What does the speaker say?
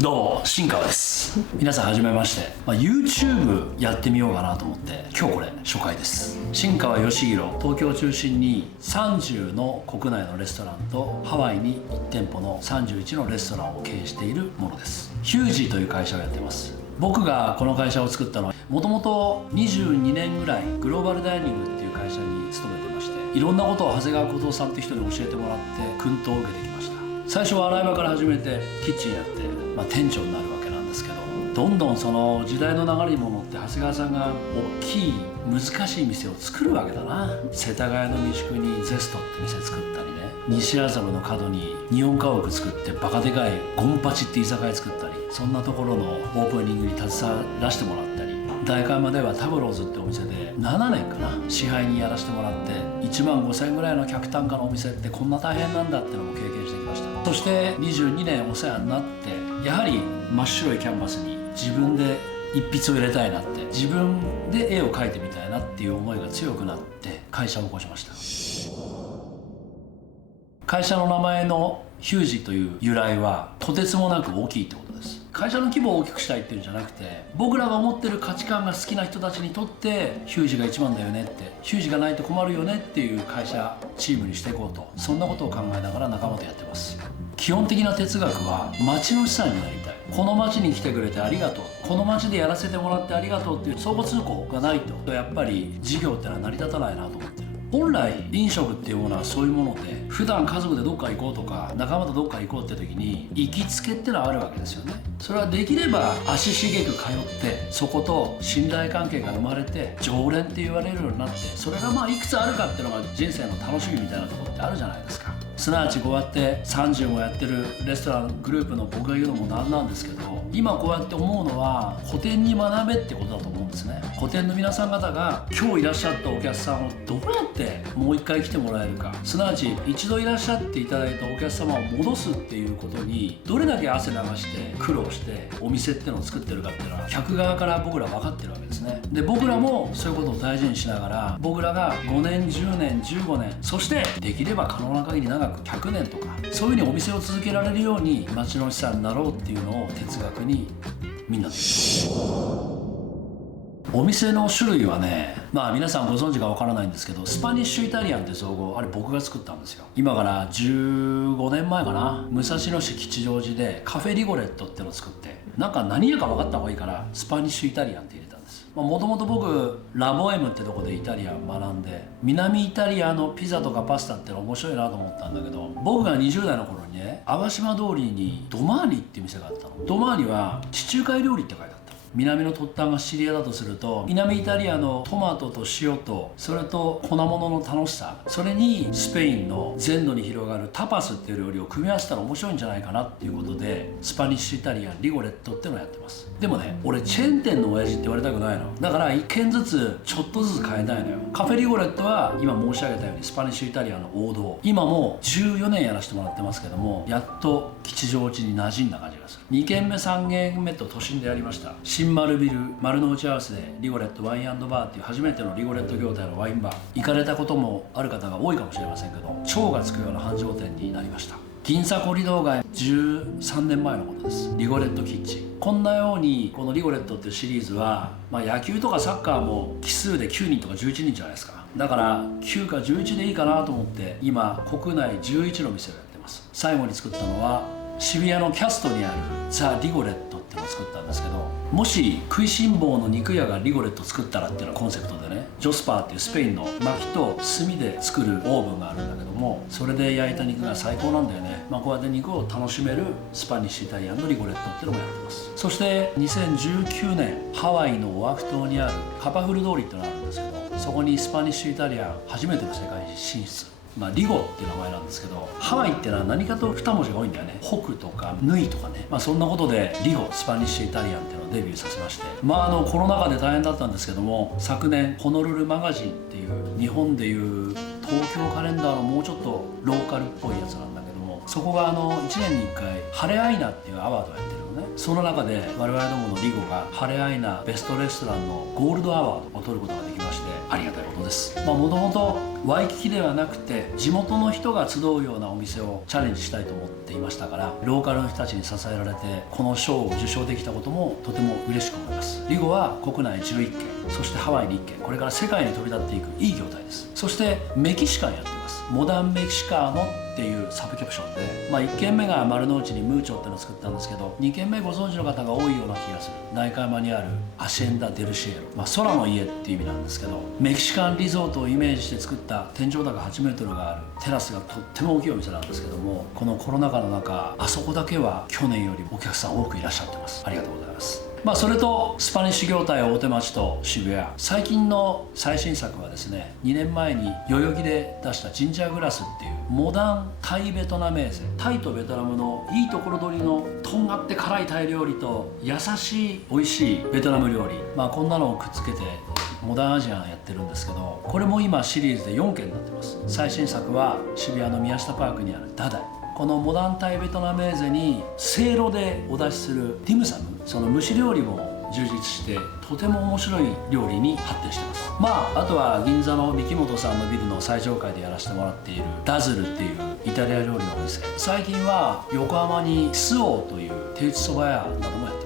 どうも、新川です。皆さんはじめまして、YouTube やってみようかなと思って今日これ初回です。新川義弘、東京を中心に30の国内のレストランとハワイに1店舗の31のレストランを経営しているものです。ヒュージーという会社をやっています。僕がこの会社を作ったのはもともと22年ぐらいグローバルダイニングっていう会社に勤めてまして、いろんなことを長谷川小僧さんって人に教えてもらって薫陶を受けてきました。最初は洗い場から始めてキッチンやって、店長になるわけなんですけど、どんどんその時代の流れにも乗って長谷川さんが大きい難しい店を作るわけだな。世田谷の三宿にゼストって店作ったりね、西麻布の角に日本家屋作ってバカでかいゴンパチって居酒屋作ったり、そんなところのオープニングに携わらせてもらったり、代官山ではタブローズってお店で7年かな支配人やらせてもらって、1万5,000円ぐらいの客単価のお店ってこんな大変なんだってのも経験してきました。そして22年お世話になって、やはり真っ白いキャンバスに自分で一筆を入れたいなって、自分で絵を描いてみたいなっていう思いが強くなって会社を起こしました。会社の名前のヒュージという由来はとてつもなく大きいってことです。会社の規模を大きくしたいっていうんじゃなくて、僕らが思ってる価値観が好きな人たちにとってヒュージが一番だよねって、ヒュージがないと困るよねっていう会社チームにしていこうと、そんなことを考えながら仲間とやってます。基本的な哲学は町の資産になりたい、この町に来てくれてありがとう、この町でやらせてもらってありがとうっていう相互通行がないとやっぱり事業ってのは成り立たないなと思ってる。本来飲食っていうものはそういうもので、普段家族でどっか行こうとか仲間とどっか行こうって時に行きつけってのはあるわけですよね。それはできれば足しげく通って、そこと信頼関係が生まれて常連って言われるようになって、それがいくつあるかっていうのが人生の楽しみみたいなところってあるじゃないですか。すなわちこうやって30もやってるレストラングループの僕が言うのもなんなんですけど、今こうやって思うのは個展に学べってことだと思うんですね。個展の皆さん方が今日いらっしゃったお客さんをどうやってもう一回来てもらえるか、すなわち一度いらっしゃっていただいたお客様を戻すっていうことにどれだけ汗流して苦労してお店ってのを作ってるかっていうのは客側から僕ら分かってるわけですね。で僕らもそういうことを大事にしながら、僕らが5年10年15年、そしてできれば可能な限り長く100年とか、そういうふうにお店を続けられるように町の資産になろうっていうのを哲学にみんなで。お店の種類はね、皆さんご存知かわからないんですけど、スパニッシュイタリアンって造語、あれ僕が作ったんですよ。今から15年前かな、武蔵野市吉祥寺でカフェリゴレットってのを作って、何やか分かった方がいいからスパニッシュイタリアンって入れたんです。もともと僕ラボエムってとこでイタリアン学んで、南イタリアのピザとかパスタっての面白いなと思ったんだけど、僕が20代の頃にね、淡島通りにドマーニっていう店があったの。ドマーニは地中海料理って書いてあった。南の突端がシチリアだとすると、南イタリアのトマトと塩と、それと粉物の楽しさ、それにスペインの全土に広がるタパスっていう料理を組み合わせたら面白いんじゃないかなっていうことで、スパニッシュイタリアンリゴレットってのをやってます。でもね、俺チェーン店の親父って言われたくないの。だから一軒ずつちょっとずつ変えたいのよ。カフェリゴレットは今申し上げたようにスパニッシュイタリアンの王道、今も14年やらせてもらってますけども、やっと吉祥寺に馴染んだ感じがする。2軒目3軒目と都心でやりました。新丸ビル丸の内ハウスでリゴレットワイン&バーっていう初めてのリゴレット業態のワインバー、行かれたこともある方が多いかもしれませんけど、超がつくような繁盛店になりました。銀座コリドー街、13年前のことです。リゴレットキッチン、こんなようにこのリゴレットっていうシリーズは、野球とかサッカーも奇数で9人とか11人じゃないですか。だから9か11でいいかなと思って、今国内11の店をやってます。最後に作ったのは渋谷のキャストにあるザ・リゴレットっていうのを作ったんですけど、もし食いしん坊の肉屋がリゴレット作ったらっていうのがコンセプトでね、ジョスパーっていうスペインの薪と炭で作るオーブンがあるんだけども、それで焼いた肉が最高なんだよね。こうやって肉を楽しめるスパニッシュイタリアンのリゴレットっていうのもやってます。そして2019年ハワイのオアフ島にあるカパフル通りっていうのがあるんですけど、そこにスパニッシュイタリアン初めての世界進出、リゴっていう名前なんですけど、ハワイっていうのは何かと2文字が多いんだよね。北とかヌイとかね、そんなことでリゴスパニッシュイタリアンっていうのをデビューさせまして、コロナ禍で大変だったんですけども、昨年ホノルルマガジンっていう日本でいう東京カレンダーのもうちょっとローカルっぽいやつなんだけども、そこが1年に1回ハレアイナっていうアワードをやってるのね。その中で我々どものリゴがハレアイナベストレストランのゴールドアワードを取ることができまして、ありがたいことです。もともとワイキキではなくて地元の人が集うようなお店をチャレンジしたいと思っていましたから、ローカルの人たちに支えられてこの賞を受賞できたこともとても嬉しく思います。リゴは国内11軒、そしてハワイに1軒、これから世界に飛び立っていくいい業態です。そしてメキシカンやってます。モダンメキシカーノっていうサブキャプションで、1軒目が丸の内にムーチョってのを作ったんですけど、2軒目ご存知の方が多いような気がする代官山にあるアシェンダ・デルシエロ、空の家っていう意味なんですけど、メキシカンリゾートをイメージして作った天井高8メートルがあるテラスがとっても大きいお店なんですけども、このコロナ禍の中あそこだけは去年よりお客さん多くいらっしゃってます。ありがとうございます。それとスパニッシュ業態大手町と渋谷、最近の最新作はですね、2年前に代々木で出したジンジャーグラスっていうモダンタイベトナメーゼ、タイとベトナムのいいところ取りのとんがって辛いタイ料理と優しい美味しいベトナム料理、こんなのをくっつけてモダンアジアンやってるんですけど、これも今シリーズで4件になってます。最新作は渋谷の宮下パークにあるダダイ、このモダンタイベトナメーゼにせいろでお出しするディムサム、その蒸し料理も充実してとても面白い料理に発展してます。あとは銀座の三木本さんのビルの最上階でやらせてもらっているダズルっていうイタリア料理のお店、最近は横浜にスオーという手打ちそば屋などもやってます。